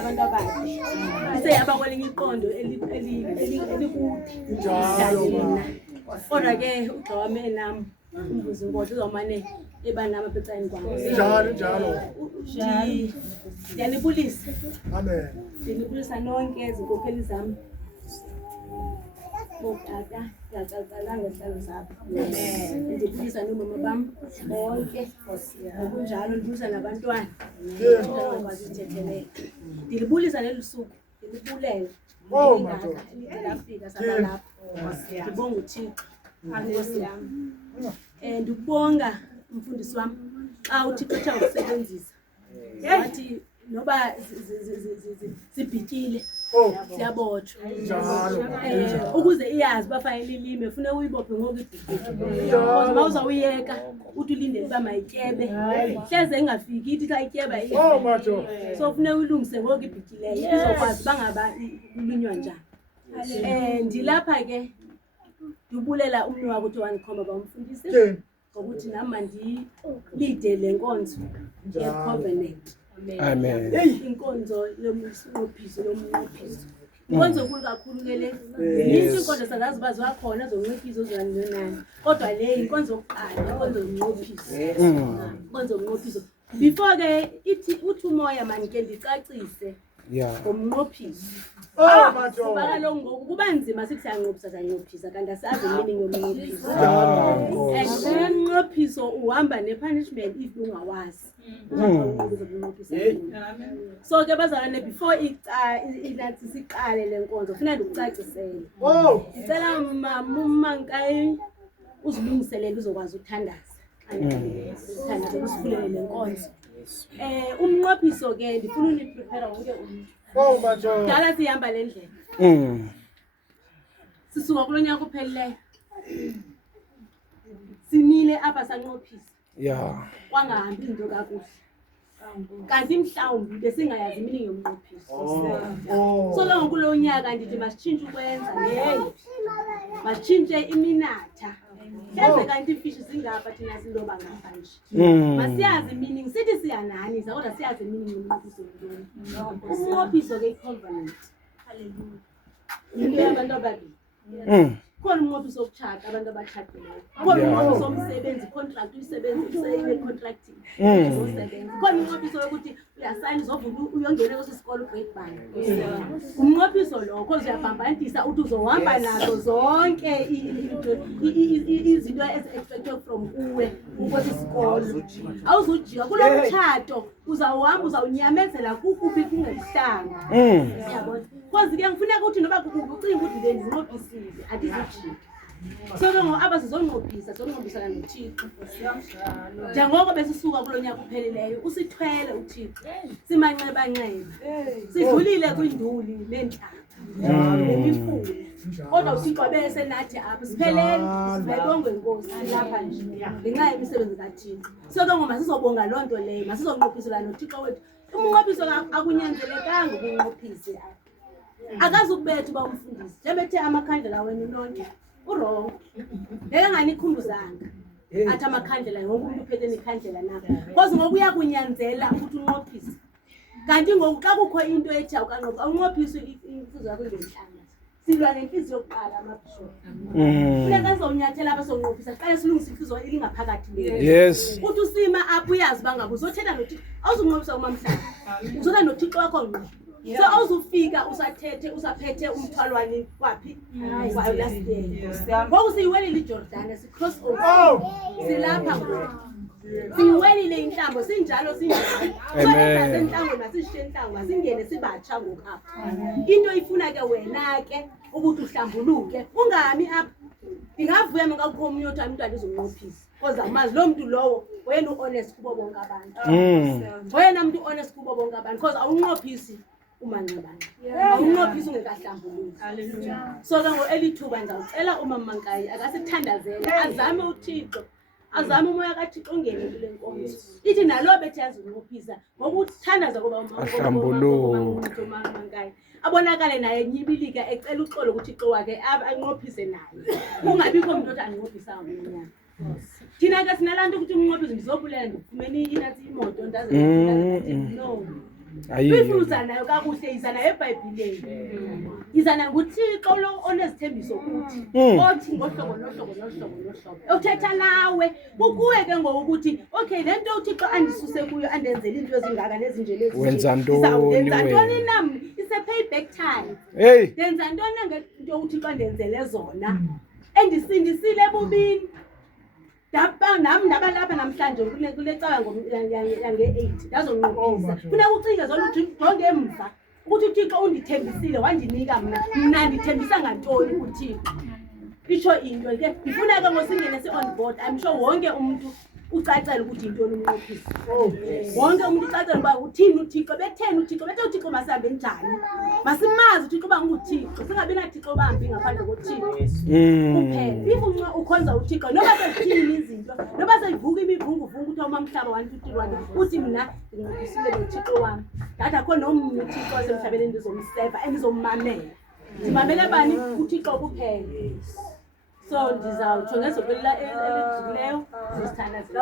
abantu abade iseyaba kwelinye iqondo elikude kodwa-ke ugxa wami enami umbuzi inkohlo uzawumane ebanami apecane kwami ndiyanibulisa ndinibulisa nonke ezinkokheli zami botata ngiyacalcalanga ehlalo zabo ndibulisa nomama bam bonke ngokunjalo ndibulisa nabantwana ngakwazi ukuthethelela ndilibulisa leli suku ndilibulela lafika sabalapha ndibonga uThixo Nkosi yami ndikubonga umfundisi wami xa uThixo ethe ukusebenzisa wathi noba zibhitile siyabotshwa ukuze iyazi bafanele ilime ufune uyibophe ngokubhitile uma uzawuyeka uthi ulindele uba mayityebe hleze engafiki ithi xa ityeba so ufune uyilungise ngokubhitileyo izokwazi bangaba ilinywa njani ndilapha ke ndibulela umntu wakho uthi wandikhomba bamfundisi ngokuthi nami ndilide le nkonzo ye-covenant. Amen. Inkonzo yomnqophiso inkonzo enkulu kakhulu ke le yinto inkonzo sazazi baziwa khona zonqophiso zonani kodwa le inkonzo yokuqala inkonzo yomnqophiso inkonzo yomnqophiso before ke ithi uthi umoya manje ke ndicacise ngomnqophiso bakalo ngoku kuba nzima sithi siyanqophisa kanti asazi meaning yomnqophiso umnqophiso uhamba ne-punishment if ungawazi so ke bazalwane before ilathi siqale le nkonzo ufuna ndikucacisele ngicela mamankayi uzilungiselele uzokwazi ukuthandaza uthandaze usifulele le nkonzo umnqophiso ke ndifuna uniprepare wonke umuntu dala sihamba le ndlela sisuka kulo nyaka uphelileyo simile apha sanqophisa kwangahambi into kakuhle kanti mhlawumbi besingayazi iminingi yomnqophiso so lo kulo nyaka ndithi masitshintshe ukwenza masitshintshe iminatha hleze kanti imfishi zingapha thina siloba ngapha nje masiyazi iminingi sithi siyananisa kodwa siyazi iminingi yomnqophiso umnqophiso ke i-covenant haleluya yinto yabantu ababili khona umnqophiso wokutshata abantu abatshatileyo khona umnqophiso womsebenzi contract uyisebenzi contracting khona umnqophiso wokuthi uyasayina uzovula uyongena kwesikolo grade 1 umnqophiso lokho uziyabhambantisa uthi uzohamba nazo zonke izinto ezi-expected from kuwe ukwesikolo awuzujika kulo mtshato uzawuhamba uzawunyamezela kukuphi kungehlanga yabona because ke ngifuneka ukuthi noba kucinga ukuthi le ndinqophisile andizujika so lo aba sizonqophisa sonqophisana noThixo njengoko besisuka kulo nyaka uphelileyo usithwele uThixo simanxeba sidlulile kwinduli nenhlanga nemifuno kodwa uThixo bese nathi apha siphelele sibonge inkosi lapha nje ngenxa yemisebenzi kaThixo so ke ngoma sizobonga lonto leyo masizonqophisana noThixo wethu umnqophiso akunyanzelekanga ukunqophise akazukubetha uba umfundisi njebethe amakhandlela wenu lonke urongo ngeke nganikhumbuzanga athi amakhandlela ngoku umuntu uphethe nekhandlela nakho because ngokuya kunyanzela ukuthi unqophise kanti ngoku xa kukho into ethi awunqophise inhliziyo yakho ngenhlanga silwa nenhliziyo yokuqala amabhishopu funeka sizonyathela abasonqophisa qale silungise inhliziyo elingaphakathi yes uthi usima apho uyazi bangabe uzothetha noThixo awuzunqophisa umamhlanje uzotha noThixo wakho ngqo so awuzufika usaphethe umthwalwane kwapi last year ngoku siyiwelile iJordani si-cross over silapha siyiwelile inhlambo sinjalo senhlango nasishiye inhlango asingene sibatsha ngokapha into ifuna ke wena ke ukuthi uhlambuluke ungami apha ndingavuya mangakukho omunye othi umntwana uzonqophisa because amazi lo muntu lowo wena u-honest kubo bonke abantu wena muntu u-honest kubo bonke abantu because awunqophisi umanqebane awunqophisa ungekahlambuluki haleluya so ke ngo-elithuba ndizawucela umamankayi akasithandazele azame uThixo azame umoya kaThixo ongene kule nkonzo ithi nalo bethi yazinqophisa ngokuthandaza kuba umamankayi abonakale naye nyibilika ecela uxolo kuThixo wakhe anqophise naye kungabikho umuntu othi anqophisanga ngonyaka thina ke sinalanto ukuthi umnqophiso ndizobulela ndifumene inathi imoto ndaze no Ifuza nayo kakuhle iza nayo eBhayibhelini. Iza nanguThixo lo onezithembiso kuthi. Othi ngohlobo nohlobo nohlobo nohlobo. Uthetha nawe kukuwe ke ngokuthi okay lento uThixo andisuse kuyo andenzele into ezingaka nezinje lezi. Wenza ntoni nami? It's a payback time. Ndenza ntoni ngento uThixo andenzele zona? Endisindisile ebubini. Nami ndabalapha namhlanje kule cawa yange-8 ndazonqobisa funeka ucinge zona ukuthi jonge emva ukuthi uThixo undithembisile wandinika mna ndithembisa ngantoni kuThixo isho into ke ngifuna ke ngosingene si-on board I'm sure wonke umuntu ucacela ukuthi intoni umnqophisi wonke umuntu ucacela uba uthini uThixo betheni uThixo bethe uThixo masihambe njani masimazi uThixo uba nguThixo singabi naThixo bambi ngaphandle koThixo kuphela if ukhonza uThixo noba sezithini izinto noba seyivuka imivunguvungu kuthiwa umamhlaba 1 2 3 uthi mina nginqophisile noThixo wami ngathi akho nomnye uThixo wasemhlabeni endizomseva endizommamela ndimamele bani uThixo kuphela so ndizawutsho ngezokulela elidlulileyo zisithandazel